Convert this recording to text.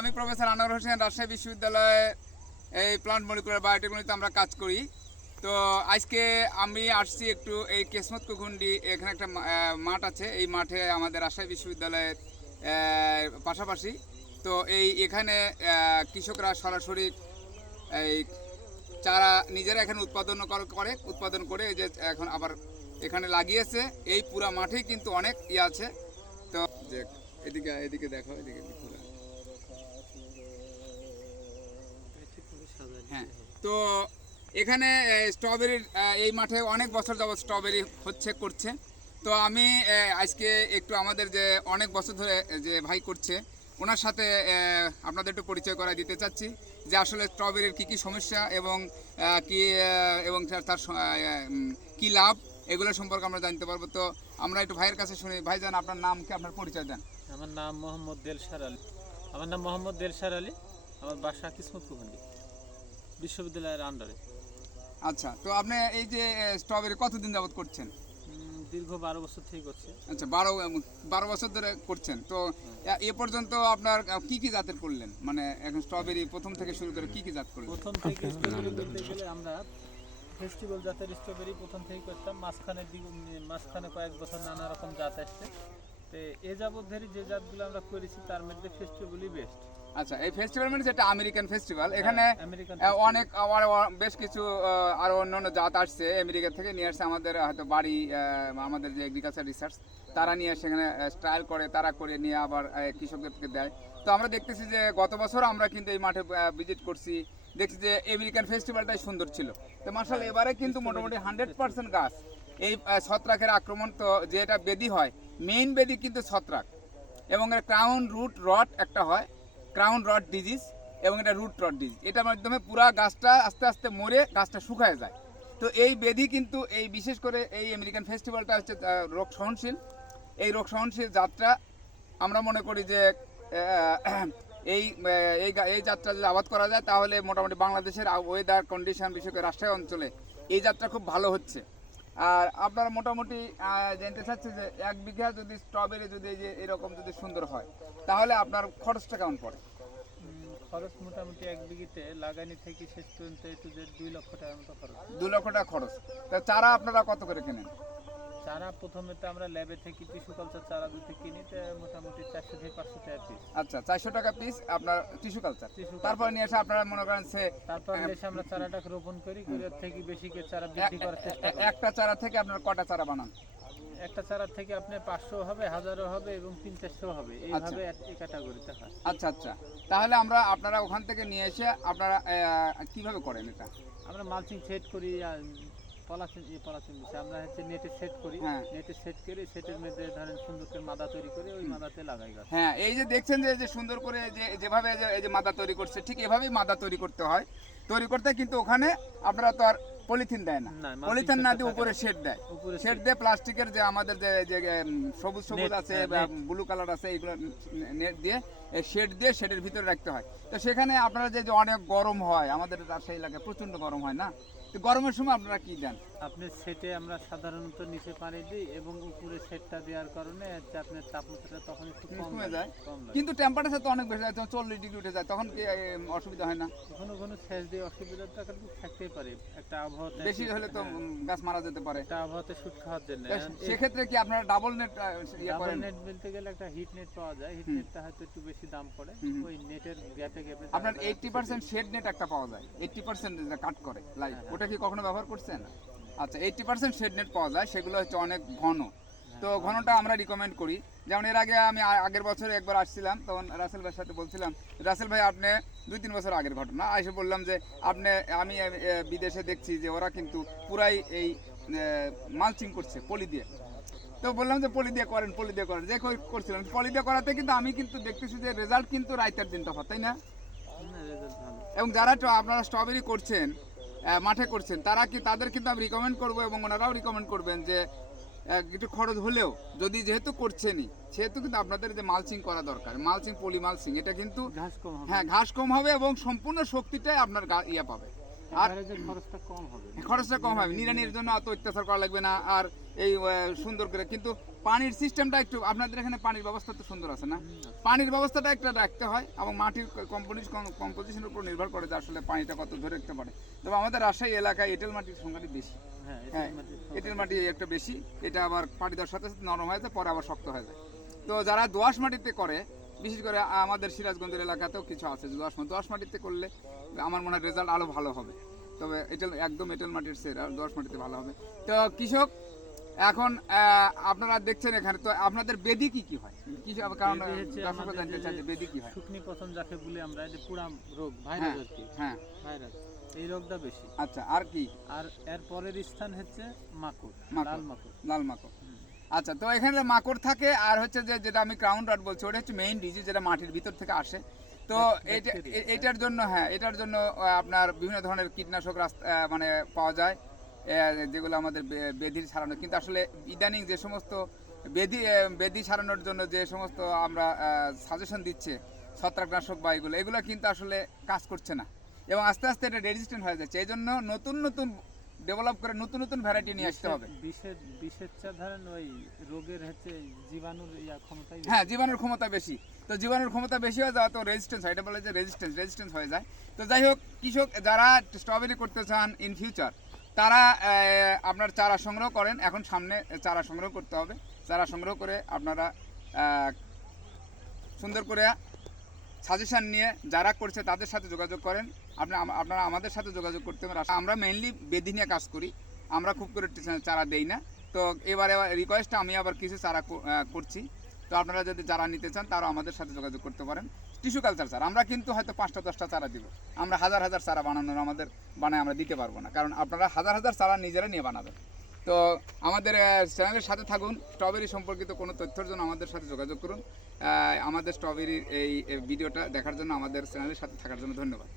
আমি প্রফেসর আনোয়ার হোসেন রাজশাহী বিশ্ববিদ্যালয়ে এই প্লান্ট মলিকুলার বায়োটেকনোলজিতে আমরা কাজ করি। তো আজকে আমি আসছি একটু এই কেসমত কুকুন্ডি, এখানে একটা মাঠ আছে। এই মাঠে আমাদের রাজশাহী বিশ্ববিদ্যালয়ের পাশাপাশি। তো এই এখানে কৃষকরা সরাসরি এই চারা নিজেরা এখানে উৎপাদন করে উৎপাদন করে এই যে এখন আবার এখানে লাগিয়েছে। এই পুরা মাঠেই কিন্তু অনেক ইয়ে আছে। তো এদিকে এদিকে দেখো, এদিকে হ্যাঁ। তো এখানে স্ট্রবেরির এই মাঠে অনেক বছর যাবত স্ট্রবেরি হচ্ছে, করছে। তো আমি আজকে একটু আমাদের যে অনেক বছর ধরে যে ভাই করছে, ওনার সাথে আপনাদের একটু পরিচয় করাই দিতে চাচ্ছি যে আসলে স্ট্রবেরির কি কি সমস্যা এবং কি এবং তার কি লাভ, এগুলো সম্পর্কে আমরা জানতে পারব। তো আমরা একটু ভাইয়ের কাছে শুনি। ভাইজান, আপনার নাম কি? আপনার পরিচয় দেন। আমার নাম মোহাম্মদ দেলসার আলী। আমার নাম মোহাম্মদ দেলসার আলী। আমার বাসা কিসমত কুখন্ডি বিশ্ববিদ্যালয়ের আন্ডারে আচ্ছা তো আপনি এই যে স্ট্রবেরি কতদিন যাবত করছেন? দীর্ঘ বারো বছর থেকে করছি। আচ্ছা বারো বারো বছর ধরে করছেন। তো এ- পর্যন্ত আপনার কি কি জাতের করলেন? মানে এখন স্ট্রবেরি প্রথম থেকে শুরু করে কি কি জাত করলেন? প্রথম থেকে স্ট্রবেরি বলতে গেলে আমরা ফেস্টিভ্যাল জাতের স্ট্রবেরি প্রথম থেকে করতাম। মাঝখানে মাঝখানে কয়েক বছর নানা রকম জাত আসছে। তো এ যাবৎ ধরে যে জাতগুলো আমরা করেছি তার মধ্যে ফেস্টিভ্যালই বেস্ট আচ্ছা এই ফেস্টিভ্যাল মানে যেটা আমেরিকান ফেস্টিভ্যাল এখানে অনেক বেশ কিছু আরও অন্যান্য জাত আসছে আমেরিকা থেকে নিয়ে আসছে আমাদের হয়তো বাড়ি আমাদের যে এগ্রিকালচার রিসার্চ তারা নিয়ে সেখানে ট্রায়াল করে তারা করে নিয়ে আবার কৃষকদেরকে দেয়। তো আমরা দেখতেছি যে গত বছর আমরা কিন্তু এই মাঠে ভিজিট করছি দেখছি যে আমেরিকান ফেস্টিভ্যালটাই সুন্দর ছিল। তো মার্শাল এবারে কিন্তু মোটামুটি হান্ড্রেড পার্সেন্ট গাছ। এই ছত্রাকের আক্রমণ তো যে এটা বেদি হয় মেইন বেদি কিন্তু ছত্রাক। এবং এর ক্রাউন রুট রট একটা হয় ক্রাউন রট ডিজিজ এবং এটা রুট রট ডিজিজ এটার মাধ্যমে পুরা গাছটা আস্তে আস্তে মরে গাছটা শুকায় যায়। তো এই বেদি কিন্তু এই বিশেষ করে এই আমেরিকান ফেস্টিভ্যালটা হচ্ছে রোগ সহনশীল। এই রোগ সহনশীল যাত্রা আমরা মনে করি যে এই এই এই যাত্রা যদি আবাদ করা যায়, তাহলে মোটামুটি বাংলাদেশের ওয়েদার কন্ডিশন বিশেষ করে রাজশাহী অঞ্চলে এই যাত্রা খুব ভালো হচ্ছে। আর আপনারা মোটামুটি জানতে চাচ্ছে যে এক বিঘা যদি স্ট্রবেরি যদি এই যে এরকম যদি সুন্দর হয় তাহলে আপনার খরচটা কেমন পড়ে? খরচ মোটামুটি এক বিঘিতে লাগানি থেকে শেষ পর্যন্ত একটু দুই লক্ষ টাকার মতো খরচ। দু লক্ষ টাকা খরচ। তা চারা আপনারা কত করে কেনেন? চারা প্রথমে তো আমরা ল্যাবে থেকে টিস্যু কালচার চারা দুটো কিনি মোটামুটি চারশো থেকে পাঁচশো টাকা পিস আচ্ছা চারশো টাকা পিস আপনার টিস্যু কালচার। তারপর নিয়ে এসে আপনারা মনে করেন সে তারপর এসে আমরা চারাটাকে রোপণ করি করে থেকে বেশি করে চারা বৃদ্ধি করার চেষ্টা করি। একটা চারা থেকে আপনার কটা চারা বানান? একটা চারা থেকে আপনি পাঁচশো হবে হাজারও হবে এবং তিন চারশো হবে এইভাবে এক- এই ক্যাটাগরিতে হয়। আচ্ছা আচ্ছা। তাহলে আমরা আপনারা ওখান থেকে নিয়ে এসে আপনারা কীভাবে করেন এটা? আমরা মালচিং সেট করি আর পলাচিন ইয়ে পলাচিন দিচ্ছি আমরা হচ্ছে নেটে সেট করি। হ্যাঁ। নেটে সেট করে সেটের মধ্যে ধরেন সুন্দর করে মাদা তৈরি করে ওই মাদাতে লাগাই গাছ। হ্যাঁ এই যে দেখছেন যে যে সুন্দর করে যে যেভাবে এই যে মাদা তৈরি করছে ঠিক এভাবেই মাদা তৈরি করতে হয়। তৈরি করতে কিন্তু ওখানে আপনারা তো আর পলিথিন দেয় না। পলিথিন না দিয়ে উপরে শেড দেয়। উপরে শেড দিয়ে প্লাস্টিকের যে আমাদের যে যে সবুজ সবুজ আছে হ্যাঁ, ব্লু কালার আছে এগুলো নেট দিয়ে শেড দিয়ে শেডের ভিতরে রাখতে হয়। তো সেখানে আপনারা যে অনেক গরম হয় আমাদের রাজশাহী এলাকায় প্রচণ্ড গরম হয় না? তো গরমের সময় আপনারা কি দেন? আপনি সেটে আমরা সাধারণত নিচে পানি দিই এবং উপরে সেটটা দেওয়ার কারণে আপনার তাপমাত্রাটা তখন একটু কমে যায়। কিন্তু টেম্পারেচার তো অনেক বেশি যায় যখন চল্লিশ ডিগ্রি উঠে যায় তখন কি অসুবিধা হয় না? কোনো কোনো সেচ দিয়ে অসুবিধাটা কিন্তু থাকতেই পারে। একটা আবহাওয়া বেশি হলে তো হ্যাঁ, গাছ মারা যেতে পারে। একটা আবহাওয়াতে শুট খাওয়ার জন্য। সেক্ষেত্রে কি আপনারা ডাবল নেট ইয়ে করেন? নেট বলতে গেলে একটা হিট নেট পাওয়া যায়। হিট নেটটা হয়তো একটু বেশি দাম পড়ে। ওই নেটের গ্যাপে গ্যাপে আপনার এইটটি পার্সেন্ট শেড নেট একটা পাওয়া যায় এইটটি পার্সেন্ট কাট করে লাইট হ্যাঁ, হ্যাঁ। ওটা কি কখনো ব্যবহার করছেন? আচ্ছা এইটটি পার্সেন্ট শেড নেট পাওয়া যায় সেগুলো হচ্ছে অনেক ঘন। তো হ্যাঁ, ঘনটা আমরা রিকমেন্ড করি। যেমন এর আগে আমি আগের বছর একবার আসছিলাম তখন রাসেল ভাইয়ের সাথে বলছিলাম রাসেল ভাই আপনি দুই তিন বছর আগের ঘটনা। এসে বললাম যে আপনি আমি বিদেশে দেখছি যে ওরা কিন্তু পুরাই এই মালচিং করছে পলি দিয়ে। তো বললাম যে পলি দিয়ে করেন পলি দিয়ে করেন। যে করছিলাম। পলি দিয়ে করাতে কিন্তু আমি কিন্তু দেখতেছি যে রেজাল্ট কিন্তু রাইতের দিন তফাৎ তাই না। এবং যারা আপনারা স্ট্রবেরি করছেন মাঠে করছেন তারা কি তাদের কিন্তু আমি রিকমেন্ড করব এবং ওনারাও রিকমেন্ড করবেন যে একটু খরচ হলেও যদি যেহেতু করছেনই সেহেতু কিন্তু আপনাদের যে মালচিং করা দরকার। মালচিং পলি মালচিং এটা কিন্তু ঘাস কম হবে। হ্যাঁ ঘাস কম হবে এবং সম্পূর্ণ শক্তিটাই আপনার ইয়ে পাবে। আর খরচটা কম হবে। খরচটা কম হবে। নিরানির জন্য অত অত্যাচার করা লাগবে না। আর এই সুন্দর করে। কিন্তু পানির সিস্টেমটা একটু আপনাদের এখানে পানির ব্যবস্থা তো সুন্দর আছে না? পানির ব্যবস্থাটা একটা রাখতে হয় এবং মাটির কম্পোজিশনের উপর নির্ভর করে যে আসলে পানিটা কত ধরে রাখতে পারে। তবে আমাদের রাজশাহী এলাকায় এঁটেল মাটির সংখ্যাটি বেশি। হ্যাঁ হ্যাঁ এঁটেল মাটি একটা বেশি। এটা আবার পানি দেওয়ার সাথে সাথে নরম হয়ে যায় পরে আবার শক্ত হয়ে যায়। তো যারা দোআঁশ মাটিতে করে বিশেষ করে আমাদের সিরাজগঞ্জের এলাকাতেও কিছু আছে মাটি। দোআঁশ মাটিতে করলে আমার মনে হয় রেজাল্ট আরও ভালো হবে। তবে এঁটেল একদম এঁটেল মাটির সেরা দোআঁশ মাটিতে ভালো হবে। তো কৃষক এখন আপনারা দেখছেন এখানে তো আপনাদের বেদি কি কি হয়? কি কারণ দর্শকরা জানতে যে বেদি কি হয়? শুকনি পতন যাকে বলি আমরা এই যে পুরাম রোগ ভাইরাস হ্যাঁ আর কি। হ্যাঁ। ভাইরাস এই রোগটা বেশি। আচ্ছা আর কি? আর এর পরের স্থান হচ্ছে মাকড়। লাল মাকড়। লাল মাকড়। আচ্ছা তো এখানে মাকড় থাকে আর হচ্ছে যে যেটা আমি ক্রাউন রড বলছি ওটা হচ্ছে মেইন ডিজিজ যেটা মাটির ভিতর থেকে আসে। তো এটা এটার জন্য হ্যাঁ এটার জন্য আপনার বিভিন্ন ধরনের কীটনাশক রাস্তা মানে পাওয়া যায়। যেগুলো আমাদের বে- বেধির ছাড়ানো কিন্তু আসলে ইদানিং যে সমস্ত বেধি বেধি ছাড়ানোর জন্য যে সমস্ত আমরা সাজেশন দিচ্ছে ছত্রাকনাশক বা এগুলো এগুলো কিন্তু আসলে কাজ করছে না। এবং আস্তে আস্তে এটা রেজিস্ট্যান্ট হয়ে যাচ্ছে। এই জন্য নতুন নতুন ডেভেলপ করে নতুন নতুন ভ্যারাইটি নিয়ে আসতে হবে। চা ধরেন ওই রোগের হচ্ছে জীবাণুর বেশি। হ্যাঁ জীবাণুর ক্ষমতা বেশি। তো জীবাণুর ক্ষমতা বেশি হয়ে যাওয়া তো রেজিস্ট্যান্স হয়। এটা বলে যে রেজিস্ট্যান্স রেজিস্ট্যান্স হয়ে যায়। তো যাই হোক কৃষক যারা স্ট্রবেরি করতে চান ইন ফিউচার তারা আপনার চারা সংগ্রহ করেন। এখন সামনে চারা সংগ্রহ করতে হবে। চারা সংগ্রহ করে আপনারা সুন্দর করে সাজেশান নিয়ে যারা করছে তাদের সাথে যোগাযোগ করেন। আপনি, আপনারা আমাদের সাথে যোগাযোগ করতে পারেন। আমরা মেইনলি বেদি নিয়ে কাজ করি। আমরা খুব করে চারা দেই না। তো এবারে রিকোয়েস্ট আমি আবার কিছু চারা করছি। তো আপনারা যদি চারা নিতে চান, তারা আমাদের সাথে যোগাযোগ করতে পারেন। টিস্যু কালচার চারা আমরা কিন্তু হয়তো পাঁচটা, দশটা চারা দিব। আমরা হাজার হাজার চারা বানানোর আমাদের, বানায় আমরা দিতে পারব না। কারণ আপনারা হাজার হাজার চারা নিজেরা নিয়ে বানাবেন। তো আমাদের চ্যানেলের সাথে থাকুন। স্ট্রবেরি সম্পর্কিত কোনো তথ্যের জন্য আমাদের সাথে যোগাযোগ করুন। আমাদের স্ট্রবেরির এই ভিডিওটা দেখার জন্য আমাদের চ্যানেলের সাথে থাকার জন্য ধন্যবাদ।